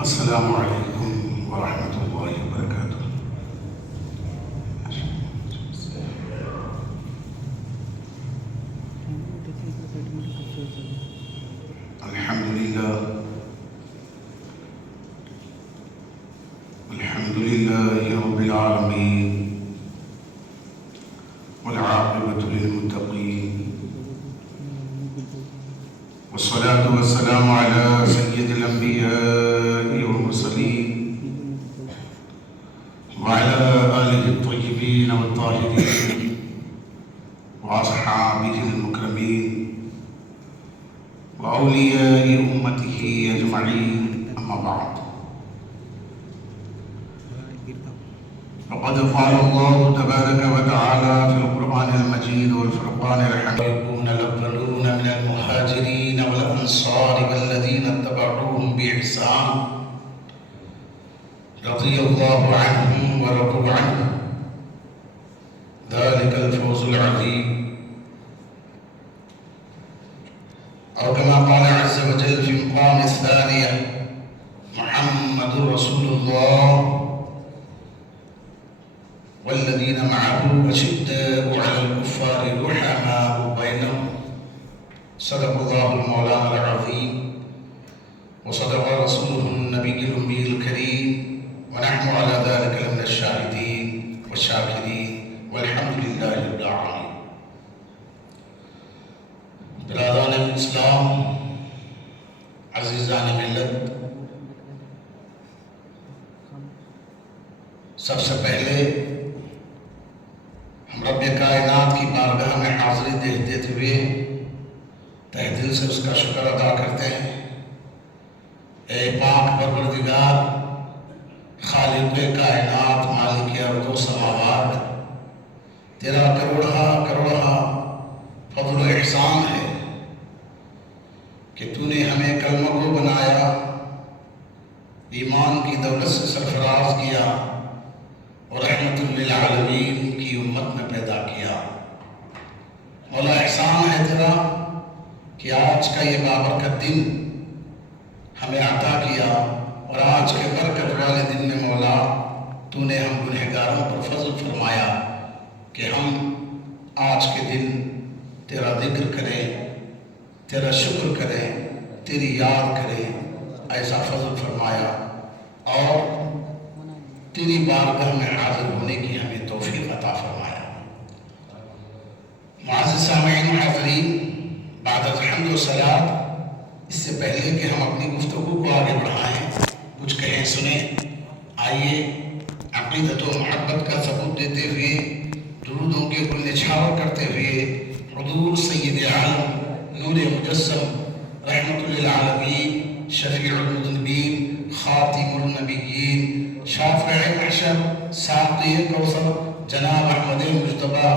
السلام علیکم ورحمۃ اللہ وبرکاتہ۔ الحمد للہ رب العالمین والعاقبۃ للمتقین والصلاة والسلام على سید الانبیاء والمرسلین وعلى آلہ الطیبین والطاہرین واصحابہ المکرمین وأولیاء أمته أجمعين، أما بعد، فقد قال الله تبارك وتعالى في القرآن المجيد والفرقان الحميد الأولون من المهاجرين والأنصار والذين اتبعوهم بإحسان رضي الله عنهم ورضوا عنه ذلك الفوز العظيم، أو كما قال عز وجل في مقام الثانية: محمد رسول الله والذين معه أشداء على الكفار رحماء بينهم، صدق الله المولانا العظيم وصدق رسوله النبي الأمي الكريم، ونحن على ذلك لمن الشاهدين والشاكرين والحمد لله رب العالمين۔ برادران اسلام، عزیزان ملت، سب سے پہلے ہم رب کائنات کی بارگاہ میں حاضری دیتے ہوئے تہ دل سے اس کا شکر ادا کرتے ہیں۔ اے پاک پروردگار، خالق کائنات، مالک ارض و سماوات، تیرا کروڑا فضل و احسان ہے کہ تو نے ہمیں کلمہ کو بنایا، ایمان کی دولت سے سرفراز کیا اور رحمت للعالمین کی امت میں پیدا کیا۔ مولا احسان ہے تیرا کہ آج کا یہ بابرکت دن ہمیں عطا کیا، اور آج کے برکت والے دن میں مولا تو نے ہم گنہگاروں پر فضل فرمایا کہ ہم آج کے دن تیرا ذکر کریں، تیرا شکر کریں، تیری یاد کریں۔ ایسا فضل فرمایا اور تیری بارگاہ میں حاضر ہونے کی ہمیں توفیق عطا فرمایا۔ معزز سامعین و حاضرین، بعد از حمد و صلات، اس سے پہلے کہ ہم اپنی گفتگو کو آگے بڑھائیں، کچھ کہیں سنیں، آئیے عقیدت و محبت کا ثبوت دیتے ہوئے، درودوں کے گل نچھاور کرتے ہوئے حضور سید عالم نور مجسم رحمت للعالمین شفیع المذنبین خاتم النبیین شافع محشر ساقی کوثر جناب احمد مجتبی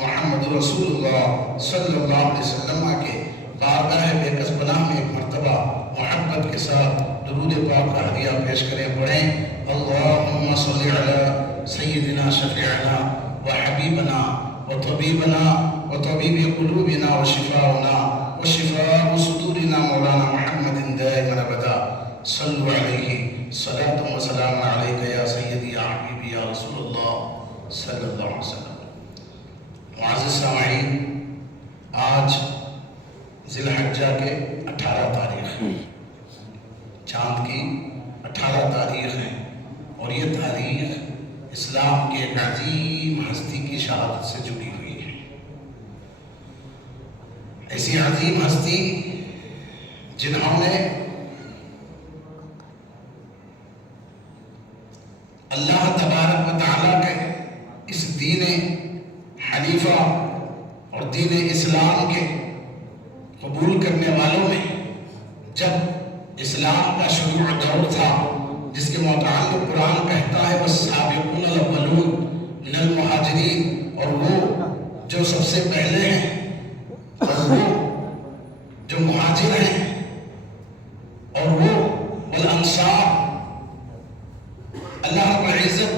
محمد رسول اللہ صلی اللہ علیہ وسلم کے بارگاہ بے کس پناہ میں ایک مرتبہ محبت کے ساتھ درود پاک کا ہدیہ پیش کریں، پڑھیں: اللہم صلی علی سیدنا شفیعنا وحبیبنا وطبیبنا وطبیب قلوبنا وشفاؤنا وشفاء صدورنا مولانا محمد دائما ابدا، صلو علیہ صلاۃ و سلام علیک یا سیدی یا حبیبی یا رسول اللہ صلی اللہ علیہ وسلم۔ معزز سامعین، آج ذی الحجہ کے 18 تاریخ چاند کی 18 تاریخ ہیں، اور یہ تاریخ اسلام کے ایک عظیم ہستی کی شہادت سے جڑی ہوئی ہے۔ ایسی عظیم ہستی جنہوں نے اللہ تبارک و تعالیٰ کے اس دین حنیفہ اور دین اسلام کے قبول کرنے والوں میں، جب اسلام کا شروع دور تھا جس کے متعلق قرآن کہتا ہے والسابقون الاولون من المہاجرین، اور وہ جو سب سے پہلے ہیں، اور وہ جو مہاجر ہیں، اور وہ والانصار، اللہ رب العزت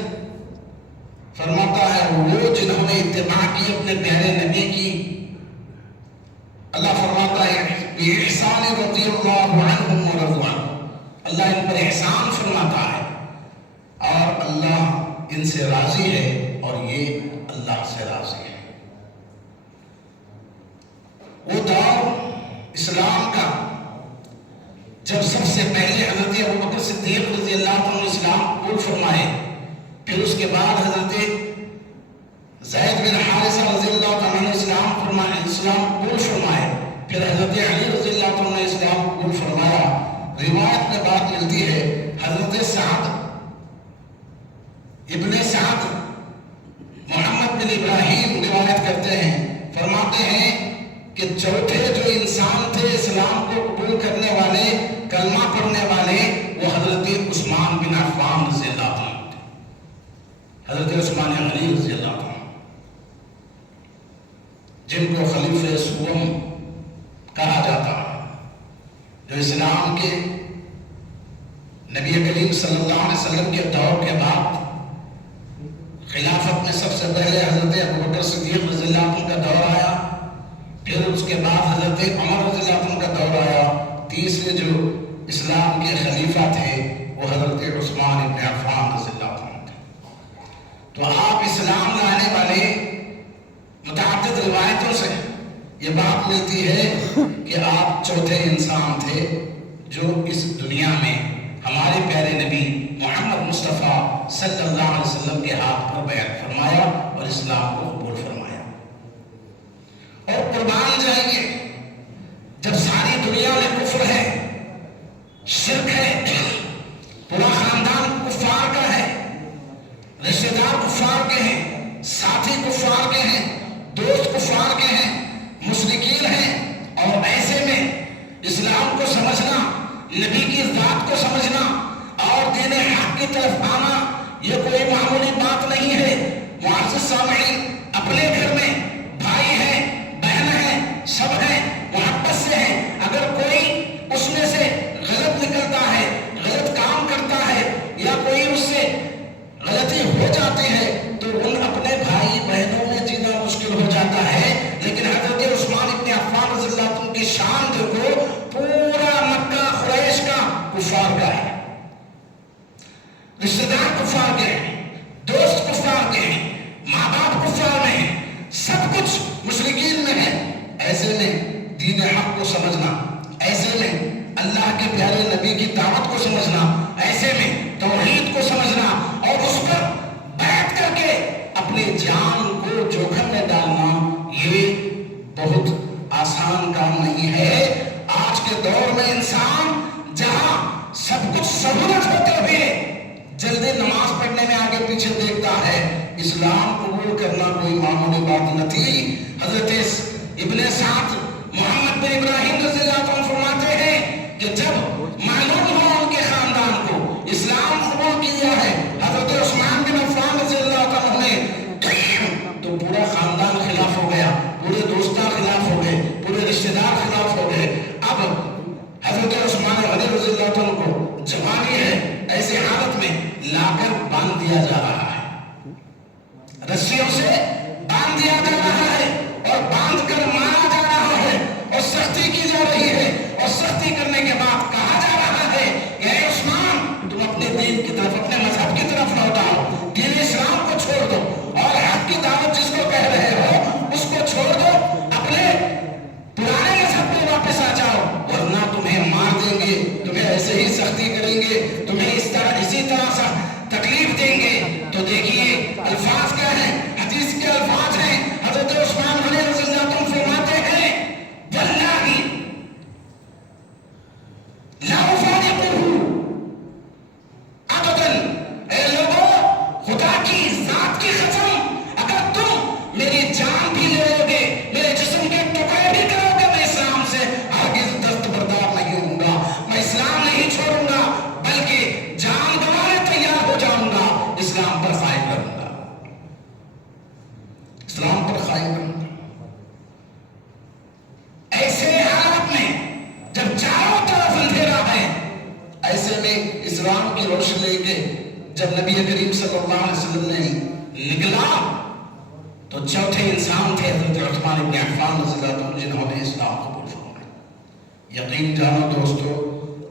فرماتا ہے وہ جنہوں نے اتباع کی اپنے پیارے نبی کی، اللہ فرماتا ہے بِإِحْسَانِ رضی اللہ عنہم ورضوا عنہ، اللہ ان پر احسان فرماتا ہے اور اللہ ان سے راضی ہے اور یہ اللہ سے راضی ہے۔ وہ دور اسلام کا جب سب سے پہلے حضرت ابوبکر صدیق رضی اللہ عنہ اسلام قبول فرمائے، پھر اس کے بعد حضرت زید بن حارثہ رضی اللہ عنہ اسلام قبول فرمائے، پھر حضرت علی رضی اللہ عنہ نے اسلام قبول فرمایا۔ روایت میں بات ملتی ہے، حضرت سعد ابن سعد محمد بن ابراہیم روایت کرتے ہیں، فرماتے ہیں کہ چوتھے جو انسان تھے اسلام کو قبول کرنے والے، کلمہ پڑھنے والے، وہ حضرت عثمان بن عفان رضی اللہ عنہ تھے، حضرت عثمان غنی رضی اللہ عنہ، جن کو خلیفہ سوم کہا جاتا، جو اسلام کے نبی کریم صلی اللہ علیہ وسلم کے دور کے بعد خلافت میں سب سے پہلے حضرت ابوبکر صدیق رضی اللہ عنہ کا دور آیا، پھر اس کے بعد حضرت عمر رضی اللہ عنہ کا دور آیا، تیسرے جو اسلام کے خلیفہ تھے وہ حضرت عثمان بن عفان رضی اللہ عنہ تھے۔ تو آپ اسلام لانے والے متعدد روایتوں سے یہ بات ملتی ہے کہ آپ چوتھے انسان تھے جو اس دنیا میں ہمارے پیارے نبی محمد مصطفیٰ صلی اللہ علیہ وسلم کے ہاتھ پر بیعت فرمایا اور اسلام کو قبول فرمایا۔ اور قربان جائیے، جب ساری دنیا میں کفر ہے، شرک ہے، پورا خاندان کفار کا ہے، رشتہ دار کفار کے ہیں، ساتھی کفار کے ہیں، دوست کفار کے ہیں، مشرکین ہیں، اور ایسے میں اسلام کو سمجھنا، نبی کی ذات کو سمجھنا اور دین حق کی طرف آنا یہ کوئی معمولی بات نہیں ہے۔ معزز سامعین، اپنے گھر میں بھائی ہیں، بہن ہیں، سب ہیں، محبت سے ہیں، اگر کوئی اس میں سے غلط نکلتا ہے، غلط کام کرتا ہے یا کوئی اس سے غلطی ہو جاتی ہے تو ان اپنے بھائی بہنوں میں جینا مشکل ہو جاتا ہے، لیکن حضرت عثمان بن عفان رضی اللہ عنہ کی شان دیکھو، پورا مکہ قریش کا کفار کا ہے، رشتہ دار کفار کے ہیں، دوست کفار کے ہیں، ماں باپ کفار میں ہیں، سب کچھ مشرکین میں ہے۔ ایسے میں دین حق کو سمجھنا، ایسے میں اللہ کے پیارے نبی کی دعوت کو سمجھنا، ایسے میں توحید کو سمجھنا اور اس پر بیٹھ کر کے اپنی جان کو جوخم میں ڈالنا، یہ بہت آسان کام نہیں ہے۔ آج کے دور میں انسان جہاں سب کچھ سہولت ہوتے ہوئے جلدی نماز پڑھنے میں آگے پیچھے دیکھتا ہے، اسلام قبول کرنا کوئی معمولی بات نہ تھی۔ حضرت ابن سعد محمد بن ابراہیم رضی اللہ عنہ فرماتے ہیں کہ جب معلوم ہوا ان کے خاندان کو اسلام قبول کیا ہے حضرت عثمان بن عفان رضی اللہ عنہ نے، تو پورا خاندان خلاف ہو گیا، پورے دوستان خلاف ہو گئے، پورے رشتہ دار خلاف ہو گئے۔ اب حضرت عثمان غنی رضی اللہ عنہ کو جوانی ہے، ایسی حالت میں لا کر باندھ دیا جا رہا ہے، رسیوں سے باندھ دیا جا رہا ہے اور باندھ کر مارا جا رہا ہے اور سختی کی جا رہی ہے، اور سختی کرنے کے بعد کہا جا رہا ہے کہ اے عثمان، تم اپنے دین کی طرف، اپنے مذہب کی طرف لوٹ آؤ، دین اسلام کو چھوڑ دو اور حق کی دعوت جس کو کہہ رہے ہو اس کو چھوڑ دو، اپنے پرانے مذہب پہ واپس آ جاؤ، ورنہ تمہیں مار دیں گے، تمہیں ایسے ہی سختی کریں گے، تمہیں اسی طرح سے تکلیف دیں گے۔ تو دیکھیے الفاظ کیا ہیں، حدیث کے الفاظ ہیں، حضرت عثمان غنی رضی اللہ عنہ فرماتے ہیں واللہ لا افارقہ ابدا، اے لوگوں خدا کی ذات کی قسم، اگر تم میری جان بھی لے لو گے، میرے جسم کے ٹکڑے بھی کرو گے، میں اسلام سے ہرگز دستبردار نہیں ہوں گا، میں اسلام نہیں چھوڑوں گا، بلکہ جان گنوانے تیار ہو جاؤں گا، اسلام پر قائم رہوں گا، اسلام پر قائم رہوں گا۔ ایسے حالات میں جب چاروں طرف اندھیرا ہے، ایسے میں اسلام کی روشنی لے کے جب نبی کریم صلی اللہ علیہ وسلم نے نکلا تو چوتھے انسان تھے حضرت عثمان بن عفان رضی اللہ عنہ، جنہوں نے اسلام قبول فرمایا۔ یقین جانو دوستو،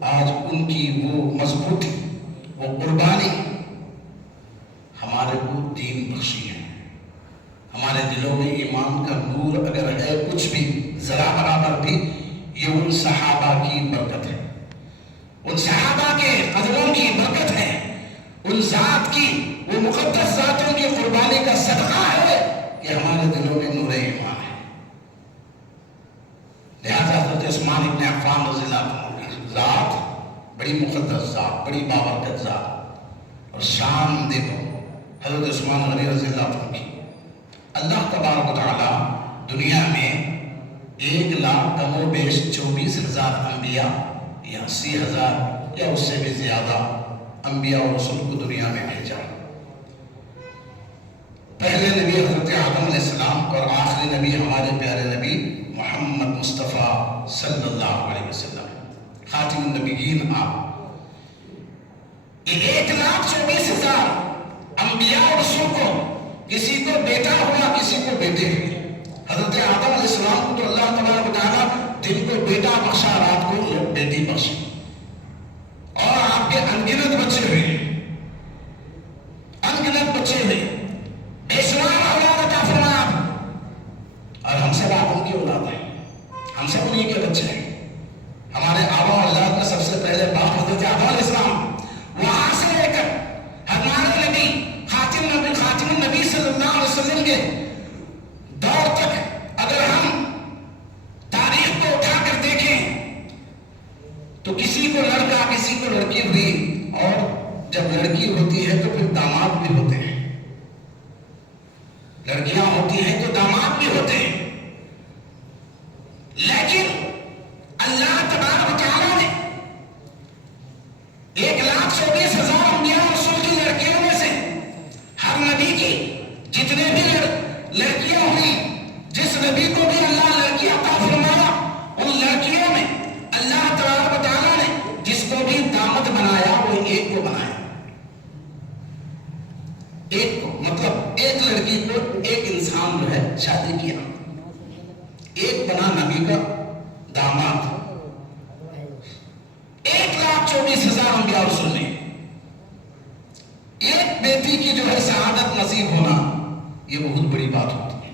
آج ان کی وہ مضبوطی، وہ قربانی ہمارے کو دین بخشی ہے. ہمارے دلوں میں ایمان کا نور اگر ہے کچھ بھی ذرا برابر بھی، یہ ان صحابہ کی برکت ہے، ان صحابہ کے قدموں کی برکت ہے، ان ذات کی، وہ مقدس ذاتوں کی قربانی کا صدقہ ہے کہ ہمارے دلوں میں نور ایمان ہے. لہذا حضرت عثمان ابن عفان رضی اللہ عنہ کی ذات بڑی مقدس ذات، بڑی بابرکت ذات. اور شان دیکھو حضرت عثمان غنی رضی اللہ عنہ کی. اللہ تبارک و تعالی دنیا میں 1,00,000 کم و بیش 24,000 انبیاء یا 80,000 یا اس سے بھی زیادہ انبیاء اور رسول کو دنیا میں بھیجا. پہلے نبی حضرت آدم علیہ السلام اور آخری نبی ہمارے پیارے نبی محمد مصطفیٰ صلی اللہ علیہ وسلم، خاتم النبیین آپ. 1,24,000 انبیاء اور رسول کو، کسی کو بیٹا ہوا، کسی کو بیٹے ہوئے. حضرت آدم علیہ السلام کو تو اللہ تبارک و تعالیٰ دن کو بیٹا بخشا، رات کو بیٹی بخشی، اور آپ کے انگنت بچے ہوئے، انگنت بچے ہوئے، بے شمار اولاد عطا فرمایا. اور ہم سب آدم کی اولاد ہیں، ہم سب انہیں کے بچے ہیں. ہمارے آبا و اجداد میں سب سے پہلے باپ حضرت آدم علیہ السلام، وہاں سے لے کر ہمارے نبی خاتم النبی صلی اللہ علیہ وسلم کے دور تک اگر ہم تاریخ کو اٹھا کر دیکھیں تو کسی کو لڑکا کسی کو لڑکی ہوئی، اور جب لڑکی ہوتی ہے تو پھر داماد بھی ہوتے ہیں، لڑکیاں ہوتی ہیں تو داماد بھی ہوتے ہیں. لیکن اللہ تبارک و تعالیٰ نے 1,24,000 انبیاء رسول کی لڑکیوں میں سے ہر نبی کی جتنے بھی لڑکیاں ہوئی، جس نبی کو بھی اللہ لڑکی عطا فرمایا، ان لڑکیوں میں اللہ تبارک و تعالیٰ نے جس کو بھی داماد بنایا وہ ایک کو بنایا. ایک کو مطلب ایک لڑکی کو ایک انسان جو ہے شادی کیا، ایک بنا نبی کا داماد. 1,24,000 انبیاء رسول نے ایک بیٹی کی جو ہے سعادت نصیب ہونا، یہ بہت بڑی بات ہوتی ہے.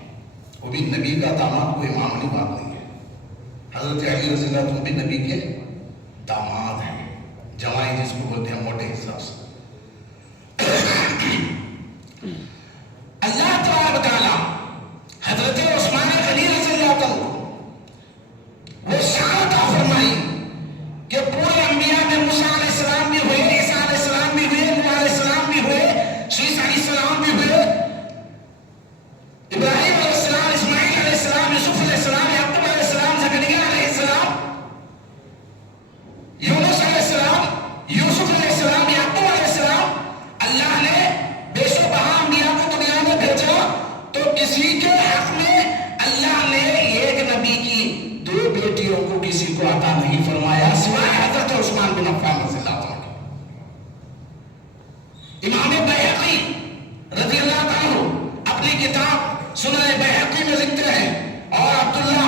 وہ بھی نبی کا داماد کوئی معمولی بات نہیں ہے. حضرت علی رضی اللہ عنہ بھی نبی کے داماد ہیں، جمائی جس کو بولتے ہیں موٹے حساب سے. اللہ تبارک و تعالی حضرت عثمان غنی رضی اللہ عنہ وہ شان عطا فرمائی کہ پورے انبیاء میں موسیٰ علیہ السلام بھی ہوئے، عیسیٰ علیہ السلام بھی ہوئے، نوح علیہ السلام بھی ہوئے، شیس علیہ السلام بھی ہوئے، ابراہیم علیہ السلام، اسماعیل علیہ السلام، یوسف علیہ السلام، یعقوب علیہ السلام، زکریا علیہ السلام، یونس علیہ السلام، یوسف علیہ السلام، یعقوب علیہ السلام. اللہ نے بے شمار انبیاء کو دنیا میں بھیجا، تو کسی کے حق میں اللہ نے ایک نبی کی 2 بیٹیوں کو کسی کو عطا نہیں فرمایا سوائے حضرت عثمان بن عفان رضی اللہ عنہ. امام بیہقی رضی اللہ عنہ اپنی کتاب سنن بیہقی میں لکھتے ہیں، اور عبداللہ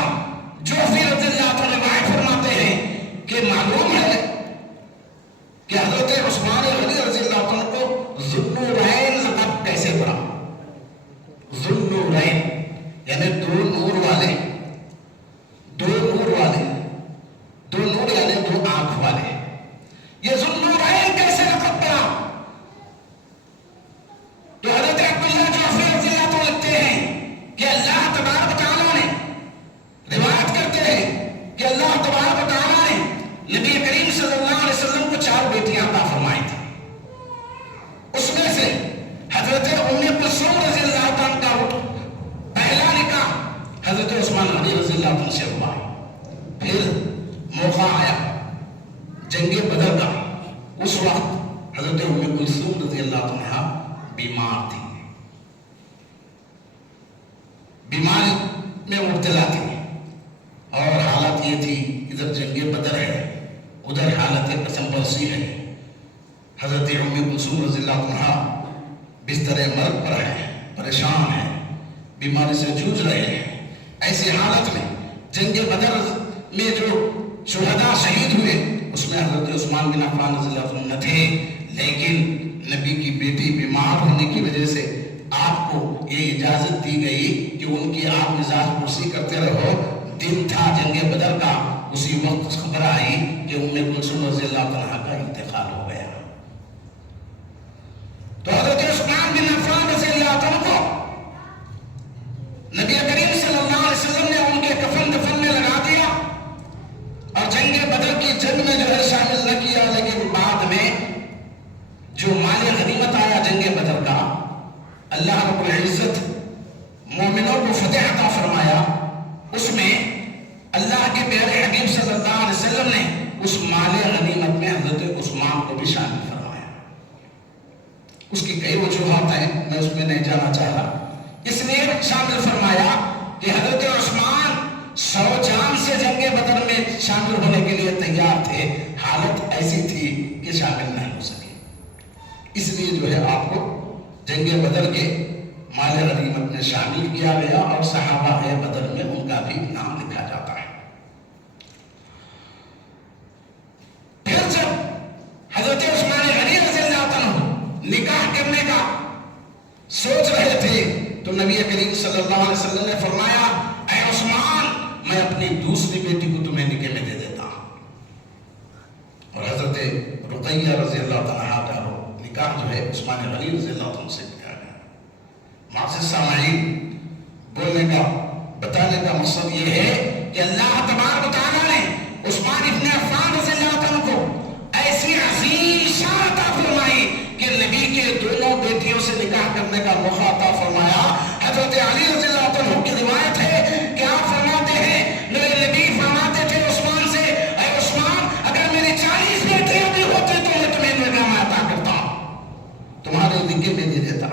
جوفی رضی اللہ عنہ روایت فرماتے ہیں کہ معلوم ہے کہ حضرت عثمان غنی رضی اللہ عنہ کو ذوالنورین لقب کیسے پڑا. ذوالنورین یعنی 2 نور والے، 2 نور والے، 2 نور یعنی 2 آنکھ والے. یہ ذوالنورین کیسے لقب پڑا؟ تو حضرت عبداللہ جعفری رضی اللہ عنہ لکھتے ہیں کہ اللہ تبارک و تعالیٰ نے روایت کرتے ہیں کہ اللہ تبارک و تعالیٰ نے نبی کریم صلی اللہ علیہ وسلم کو 4 بیٹیاں عطا فرمائی تھی. اس میں سے حضرت ام کلثوم رضی اللہ عنہ کا پہلا نکاح حضرت عثمان غنی رضی اللہ عنہ سے ہوا. پھر موقع آیا جنگ بدر کا، اس وقت حضرت ام کلثوم رضی اللہ عنہ بیمار تھی، بیماری میں مبتلا تھی، اور حالت یہ تھی ادھر جنگ بدر ہے، ادھر حالت قسم پرسی ہے. حضرت ام کلثوم رضی اللہ عنہ بستر مرگ پر ہے، پریشان ہے، بیماری سے جوجھ رہے ہیں. ایسی حالت میں جنگ بدر میں جو شہداء شہید ہوئے اس میں حضرت عثمان بن عفان رضی اللہ عنہ نہ تھے، لیکن نبی کی بیٹی بیمار ہونے کی وجہ سے آپ کو یہ اجازت دی گئی کہ ان کی آپ مزاج پرسی کرتے رہو۔ دن تھا جنگ بدر کا، اسی وقت خبر آئی کہ ام کلثوم رضی اللہ عنہ کا انتقال ہو گیا۔ تو حضرت عثمان بن عفان رضی اللہ عنہ کو نبی کریم صلی اللہ علیہ وسلم نے ان کے کفن دفن میں لگا دیا اور جنگ بدر کی جنگ میں جو ہے شامل نہ کیا، لیکن بعد میں جو مال غنیمت آیا جنگ بدر کا، اللہ رب العزت مومنوں کو فتح عطا فرمایا، اس میں اللہ کے پیارے حبیب صلی اللہ علیہ وسلم نے اس مال غنیمت میں حضرت عثمان کو بھی شامل فرمایا۔ اس کی کئی وجوہات ہیں، میں اس میں نہیں جانا چاہ رہا، اس لیے شامل فرمایا کہ حضرت عثمان 100 جان سے جنگ بدر میں شامل ہونے کے لیے تیار تھے، حالت ایسی تھی کہ شامل نہیں ہو سکے، اس لیے جو ہے آپ کو جنگ بدر کے مال غنیمت میں شامل کیا گیا اور صحابہ بدر میں ان کا بھی نام لکھا جاتا ہے۔ پھر جب حضرت عثمان غنی رضی اللہ عنہ نکاح کرنے کا سوچ رہے تھے تو نبی کریم صلی اللہ علیہ وسلم نے فرمایا، اے عثمان، میں اپنی دوسری بیٹی کو تمہیں نکاح میں دے دیتا ہوں۔ اور حضرت رقیہ رضی اللہ عنہ کا نکاح جو ہے عثمان غنی رضی اللہ عنہ سے کیا گیا۔ معزز سامعین، بولنے کا بتانے کا مقصد یہ ہے کہ اللہ تبارک و تعالیٰ نے عثمان ابن عفان رضی اللہ عنہ کو ایسی عظیم شان عطا فرمائی کہ نبی کے دونوں بیٹیوں سے نکاح کرنے کا موقع عطا فرمایا۔ حضرت علی رضی اللہ عنہ کی روایت ہے کہ آپ فرماتے ہیں، نبی فرماتے تھے عثمان سے، اے عثمان، اگر میری 40 بیٹیاں بھی ہوتے تو میں تمہیں نکاح میں عطا کرتا ہوں، تمہارے نکاح میں دے دیتا،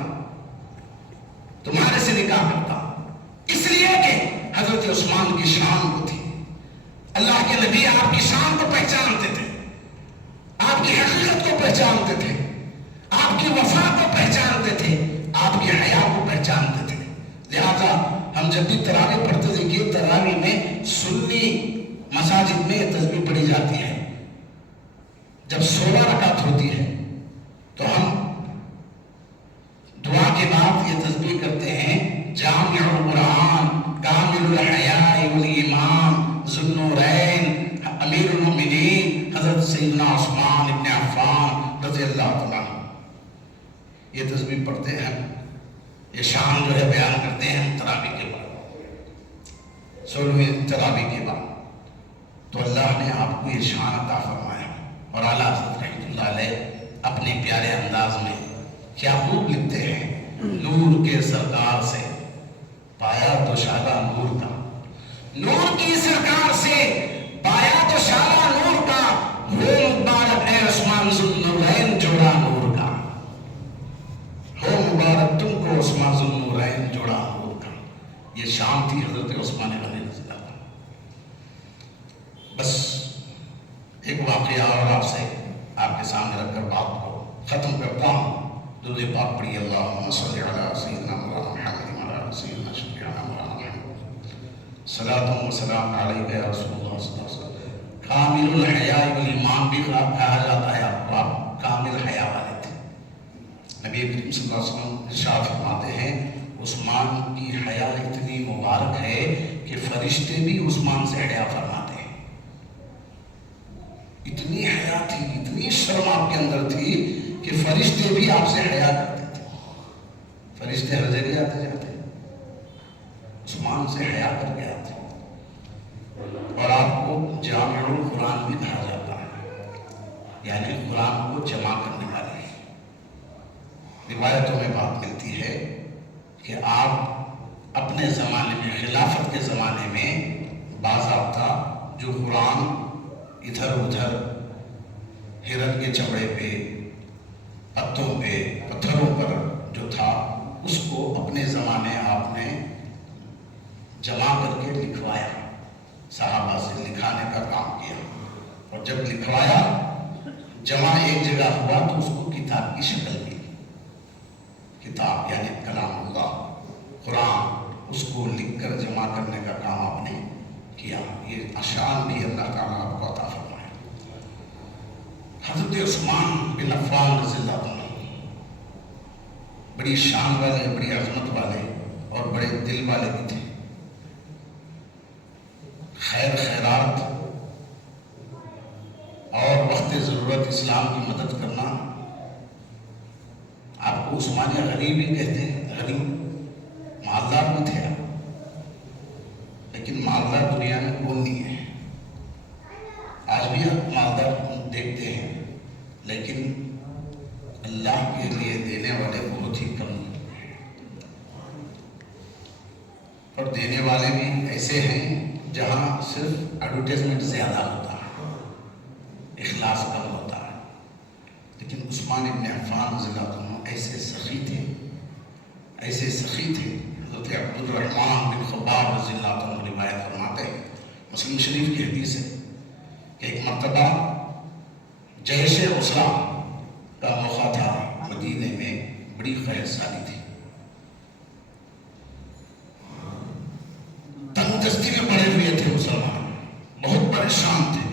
تمہارے سے نکاح کرتا، اس لیے کہ حضرت عثمان کی شان کو تھی۔ اللہ کے نبی آپ کی شان کو پہچانتے تھے، آپ کی حقیقت کو پہچانتے تھے، آپ کی وفا کو پہچانتے تھے، آپ کی حیا کو پہچانتے تھے۔ لہذا ہم جب بھی تراویح پڑھتے دیکھیے، تراویح میں سنی مساجد میں یہ تسبیح پڑھی جاتی ہے۔ جب 16 رکعت ہوتی ہے تو ہم دعا کے بعد یہ تسبیح کرتے ہیں، جامع القرآن، کامل الحیاء والایمان، ذو النورین، امیر المؤمنین حضرت سیدنا عثمان ابن عفان رضی اللہ عنہ۔ یہ تسبیح پڑھتے ہیں، یہ شان جو ہے بیان کرتے ہیں تراویح کے بعد، 16ویں تراویح کے بعد، تو اللہ نے آپ کو یہ شان عطا فرمایا۔ اور اعلیٰ حضرت رحمۃ اللہ علیہ اپنے پیارے انداز میں کیا خوب لکھتے ہیں، نور کے سرکار سے پایا تو شالہ نور کا، نور کی سرکار سے پایا تو شالہ نور کا، ہو مبارک اے عثمان ذو النورین جوڑا نور کا، ہو مبارک تم کو عثمان ذو النورین جوڑا نور کا۔ یہ شان تھی حضرت عثمان غنی رضی اللہ عنہ۔ بس ایک واقعہ اور آپ سے آپ کے سامنے رکھ کر بات کو ختم کرتا ہوں۔ درود پاک پڑھیے، اللہم صلی علی سیدنا مولانا محمد وعلی سیدنا شفیعنا مولانا محمد، صلاۃ و سلام علیک یا رسول اللہ صلی اللہ علیہ وسلم۔ کامل الحیاء والایمان بھی کہا جاتا ہے، آپ کامل حیا والے تھے۔ نبی کریم صلی اللہ علیہ وسلم ارشاد فرماتے ہیں، عثمان کی حیا اتنی مبارک ہے کہ فرشتے بھی عثمان سے حیا فرماتے ہیں۔ اتنی حیا تھی، اتنی شرم آپ کے اندر تھی کہ فرشتے بھی آپ سے حیا کرتے تھے۔ فرشتے ہر جگہ آتے جاتے، عثمان سے حیا کر کے آتے، اور آپ کو جامع القرآن بھی کہا جاتا ہے، یعنی قرآن کو جمع کرنے والے۔ روایتوں میں بات ملتی ہے کہ آپ اپنے زمانے میں، خلافت کے زمانے میں، باضابطہ جو قرآن ادھر ادھر ہرن کے چمڑے پہ، پتوں پہ، پتھروں پر جو تھا، اس کو اپنے زمانے آپ نے جمع کر کے لکھوایا، صحابہ سے لکھانے کا کام کیا، اور جب لکھوایا، جمع ایک جگہ ہوا تو اس کو کتاب کی شکل ملی۔ کتاب یعنی کلام اللہ، قرآن، اس کو لکھ کر جمع کرنے کا کام آپ نے کیا۔ یہ اشعار بھی اللہ تعالیٰ آپ کو عطا فرمائے۔ حضرت عثمان بن عفان رضی اللہ عنہ بڑی شان والے، بڑی عظمت والے اور بڑے دل والے بھی تھے. خیر خیرات اور وقت ضرورت اسلام کی مدد کرنا. آپ کو عثمانیہ غریب ہی کہتے ہیں، غریب مالدار بھی تھے آپ، لیکن مالدار دنیا میں کون نہیں ہے. آج بھی آپ مالدار دیکھتے ہیں، لیکن اللہ کے لیے دینے والے بہت ہی کم ہیں. اور دینے والے بھی ایسے ہیں جہاں صرف ایڈورٹائزمنٹ زیادہ ہوتا ہے، اخلاص کم ہوتا ہے. لیکن عثمان ابن عفان رضی اللہ عنہ ایسے سخی تھے، ایسے سخی تھے. حضرت عبد الرحمن بن خباب رضی اللہ عنہ روایت فرماتے ہیں، مسلم شریف کی حدیث ہے کہ ایک مرتبہ جیش عسرہ کا موقع تھا. مدینے میں بڑی خیر سالی تھی، تنگ دستی میں پڑے ہوئے تھے مسلمان، بہت پریشان تھے.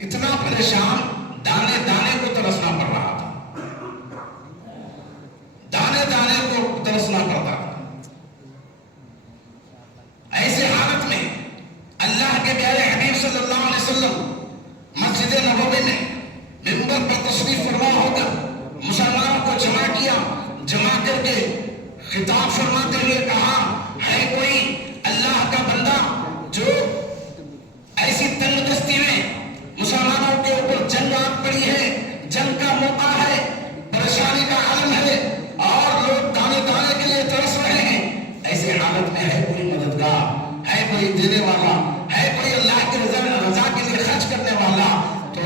اتنا پریشان دانے دانے کو ترسنا پڑ رہا تھا، دانے دانے کو ترسنا پڑتا تھا. ایسے حالت میں اللہ کے پیارے حبیب صلی اللہ علیہ وسلم مسجد نبوی میں منبر پر تشریف فرما ہو کر مسلمانوں کو جمع کیا. جمع کر کے خطاب فرماتے ہوئے کہا، ہے کوئی اللہ کا بندہ جو ایسی تنگ دستی میں مسلمانوں کے اوپر جنگ آ پڑی ہے، جنگ کا موقع ہے، پریشانی کا عالم ہے اور لوگ دانے دانے کے لیے ترس رہے ہیں، ایسے حالت میں ہے کوئی مددگار، ہے کوئی دینے والا، ہے کوئی اللہ کی رضا کے لیے خرچ کرنے والا. تو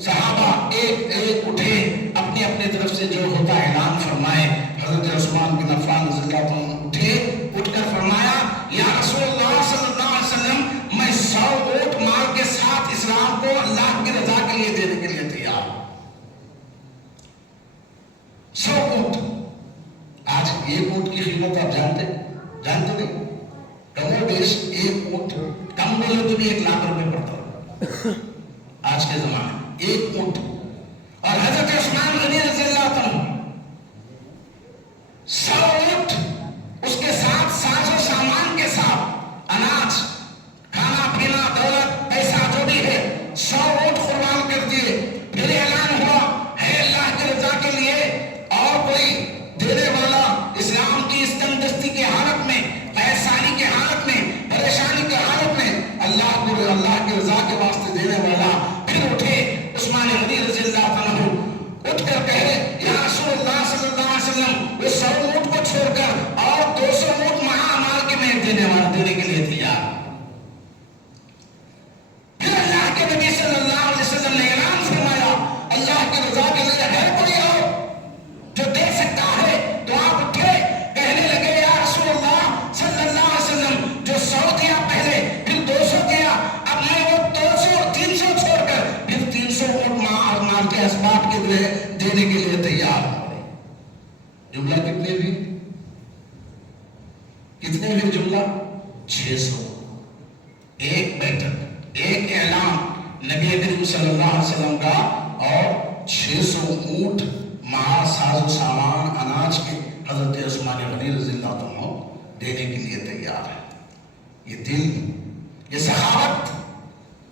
صحابہ ایک ایک اٹھے، اپنی اپنی طرف سے جو ہوتا اعلان فرمائے. حضرت عثمان بن عفان رضی اللہ عنہ اٹھے، اٹھ کر فرمایا، یا رسول اللہ صلی اللہ علیہ وسلم، میں 100 اونٹ مال کے ساتھ اسلام کو اللہ کی رضا کے لیے دینے کے لیے تیار ہوں. 100 اونٹ. آج ایک اونٹ کی قیمت آپ جانتے نہیں؟ کم و بیش ایک اونٹ کم بولے تو بھی 1 لاکھ روپے پڑتا ہے آج کے زمانے میں، ایک اونٹ. اور حضرت عثمان غنی رضی اللہ عنہ 100 اونٹ، اس کے ساتھ ساز و سامان کے ساتھ اناج، کھانا پینا، دولت، پیسہ جو بھی ہے، 100 اونٹ قربان کر دیے. پھر اعلان ہوا، ہے اللہ کی رضا کے لیے اور کوئی دینے والا اسلام کی اس تنگ دستی کی حالت میں، پریشانی کی حالت میں، پریشانی کی حالت میں اللہ کی رضا کے واسطے دینے والا. پھر اٹھے عثمان غنی رضی اللہ عنہ، اٹھ کر کہے، یا رسول اللہ صلی اللہ علیہ وسلم، وہ 100 اونٹ کو چھوڑ کر اور 200 اونٹ مال کے میں دینے کے لیے تیار. پھر اللہ کے نبی صلی اللہ علیہ وسلم نے اعلان فرمایا، اللہ کی رضا کے لیے ہے کوئی اور جو دے سکتا ہے؟ تو آپ اٹھے، کہنے لگے، یا رسول اللہ صلی اللہ علیہ وسلم، جو 100 دیا پہلے، پھر 200 دیا، اب میں وہ 200 اور 300 چھوڑ کر پھر 300 اونٹ مال کے اسباب کے لیے دینے کے لیے تیار ہوں. جملہ کتنے بھی جملہ 600. ایک بیٹھک، ایک اعلان نبی کریم صلی اللہ علیہ وسلم کا، اور 600 اونٹ مع ساز و سامان اناج کے حضرت عثمان غنی رضی اللہ عنہ دینے کے لیے تیار ہے. یہ دل، یہ سخاوت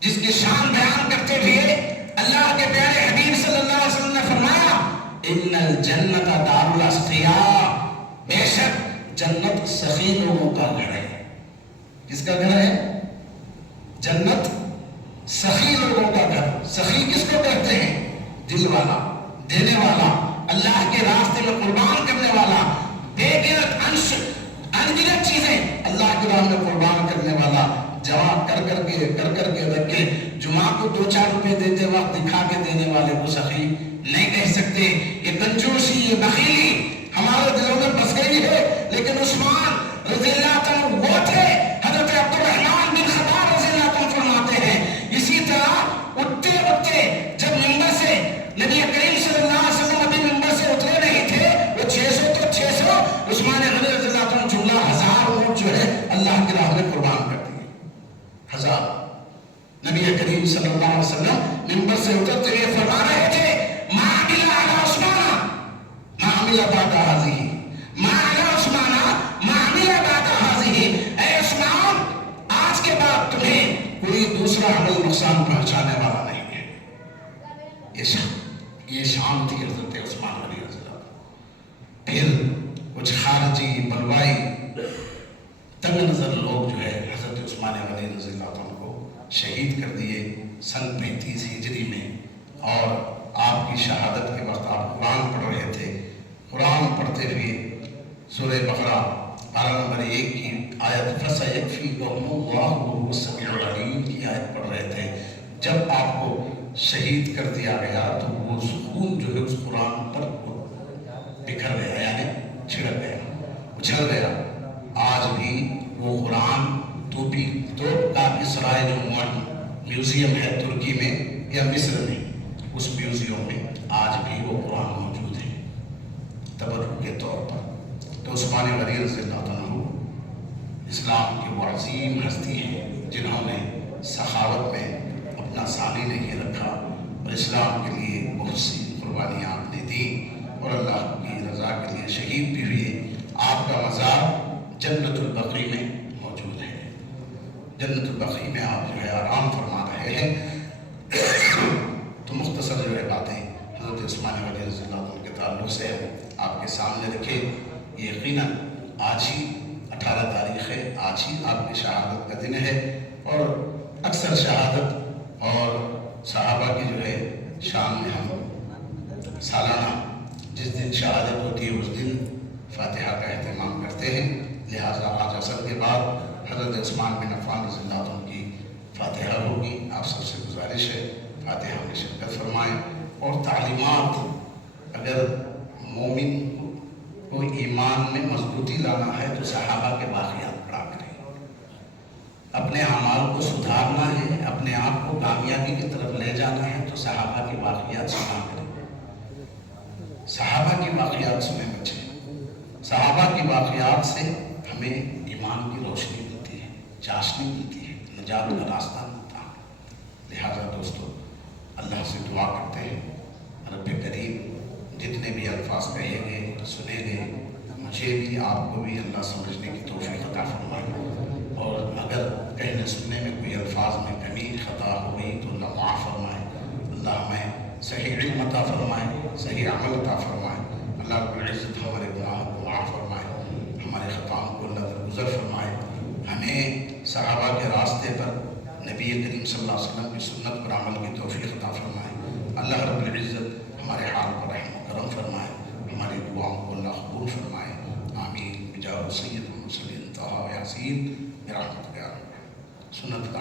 جس کی شان بیان کرتے ہوئے اللہ کے پیارے حبیب صلی اللہ علیہ وسلم نے فرمایا، ان الجنت دار الاسقیاء، بے شک جنت سخی لوگوں کا گھر ہے. کس کا گھر ہے؟ جنت سخی لوگوں کا گھر. سخی کس کو کہتے ہیں؟ دل والا، دینے والا، اللہ کے راستے میں قربان کرنے والا، بے گنت انگنت چیزیں اللہ کی راہ میں قربان کرنے والا، جمع کر کے رکھ کے جمعہ کو 2-4 روپے دیتے وقت دکھا کے دینے والے کو سخی نہیں کہہ سکتے. یہ کنجوسی، یہ بخیلی ہمارے دلوں میں بس گئی ہے. لیکن عثمان رضی اللہ عنہ وہ تھے. حضرت عبد الرحمن بن خباب رضی اللہ عنہ فرماتے ہیں، اسی طرح اٹھتے اٹھتے جب ممبر سے نبی کریم صلی اللہ علیہ وسلم ابھی ممبر سے اترے نہیں تھے، وہ 600 تو 600 عثمان غنی رضی اللہ عنہ جملہ 1000 اونٹ جو ہے اللہ کی راہ میں قربان کر دیے. 1000. نبی کریم صلی اللہ علیہ وسلم منبر سے اترتے ہوئے فرما رہے تھے ما عمل علی عثمان ما عمل بعد هذه ما علی عثمان ما عمل بعد هذه، اے عثمان آج کے بعد تمہیں کوئی دوسرا عمل نقصان پہنچانے والا نہیں ہے۔ یہ شان تھی حضرت عثمان غنی رضی اللہ عنہ۔ پھر کچھ خارجی بلوائی تنگ نظر لوگ جو ہے حضرت عثمان غنی رضی اللہ عنہ کو شہید کر دیے سن 35 ہجری میں، اور آپ کی شہادت کے وقت آپ قرآن پڑھ رہے تھے، قرآن پڑھتے ہوئے سورہ بقرہ پارہ نمبر 1 کی آیت فَسَيَكْفِيكَهُمُ اللَّهُ وَهُوَ السَّمِيعُ الْعَلِيمُ کی آیت پڑھ رہے تھے۔ جب آپ کو شہید کر دیا گیا تو وہ سکون جو ہے اس قرآن پر بکھر گیا، یعنی چھڑک گیا، اچھل گیا۔ آج بھی وہ قرآن توپ کا سرائے جو میوزیم ہے ترکی میں یا مصر میں، اس میوزیم میں آج بھی وہ قرآن موجود ہے تبرک کے طور پر۔ تو عثمان غنی رضی اللہ عنہ اسلام کی وہ عظیم ہستی ہیں جنہوں نے سخاوت میں اپنا ثانی نہیں رکھا اور اسلام کے لیے بہت سی قربانیاں آپ نے دی اور اللہ کی رضا کے لیے شہید بھی ہوئے۔ آپ کا مزار جنت البقیع میں موجود ہے، جنت البقیع میں آپ جو ہے آرام فرما رہے ہیں۔ تو مختصر جو ہے باتیں حضرت عثمان غنی رضی اللہ عنہ کے تعلق سے آپ کے سامنے رکھے۔ یقیناً آج ہی 18 تاریخ ہے، آج ہی آپ کی شہادت کا دن ہے، اور اکثر شہادت اور صحابہ کی جو ہے شان میں ہم سالانہ جس دن شہادت ہوتی ہے اس دن فاتحہ کا اہتمام کرتے ہیں، لہٰذا آج عصر کے بعد حضرت عثمان بن عفان رضی اللہ عنہ کی فاتحہ ہوگی۔ آپ سب سے گزارش ہے فاتحہ میں شرکت فرمائیں، اور تعلیمات اگر مومن کو ایمان میں مضبوطی لانا ہے تو صحابہ کے واقعات پڑھا کریں، اپنے اعمال کو سدھارنا ہے، اپنے آپ کو کامیابی کی طرف لے جانا ہے تو صحابہ کے واقعات سنا کریں، صحابہ کی واقعات سنیں بچے۔ صحابہ کی واقعات سے ہمیں ایمان کی روشنی ملتی ہے، چاشنی ملتی ہے، نجات کا راستہ ملتا ہے۔ لہٰذا دوستو اللہ سے دعا کرتے ہیں رب کریم جتنے بھی الفاظ کہیں گے سنیں گے، مجھے بھی آپ کو بھی اللہ سمجھنے کی توفیق عطا فرمائے، اور اگر کہنے سننے میں کوئی الفاظ میں کمی خطا ہو گئی تو اللہ معاف فرمائے، اللہ ہمیں صحیح علم عطا فرمائے، صحیح عمل عطا فرمائے، اللہ رب العزت ہمارے گناہوں کو معاف فرمائے، ہمارے خطاؤں کو اللہ درگزر فرمائے، ہمیں صحابہ کے راستے پر نبی کریم صلی اللہ علیہ وسلم کی سنت پر عمل کی توفیق عطا فرمائے، اللہ رب العزت ہمارے حال پر رحم و کرم فرمائے، ہماری دعاؤں کو اللہ قبول فرمائے، آمین بجاہ سید المرسلین طہ و یاسین برحمتک یا رب۔ سنت کا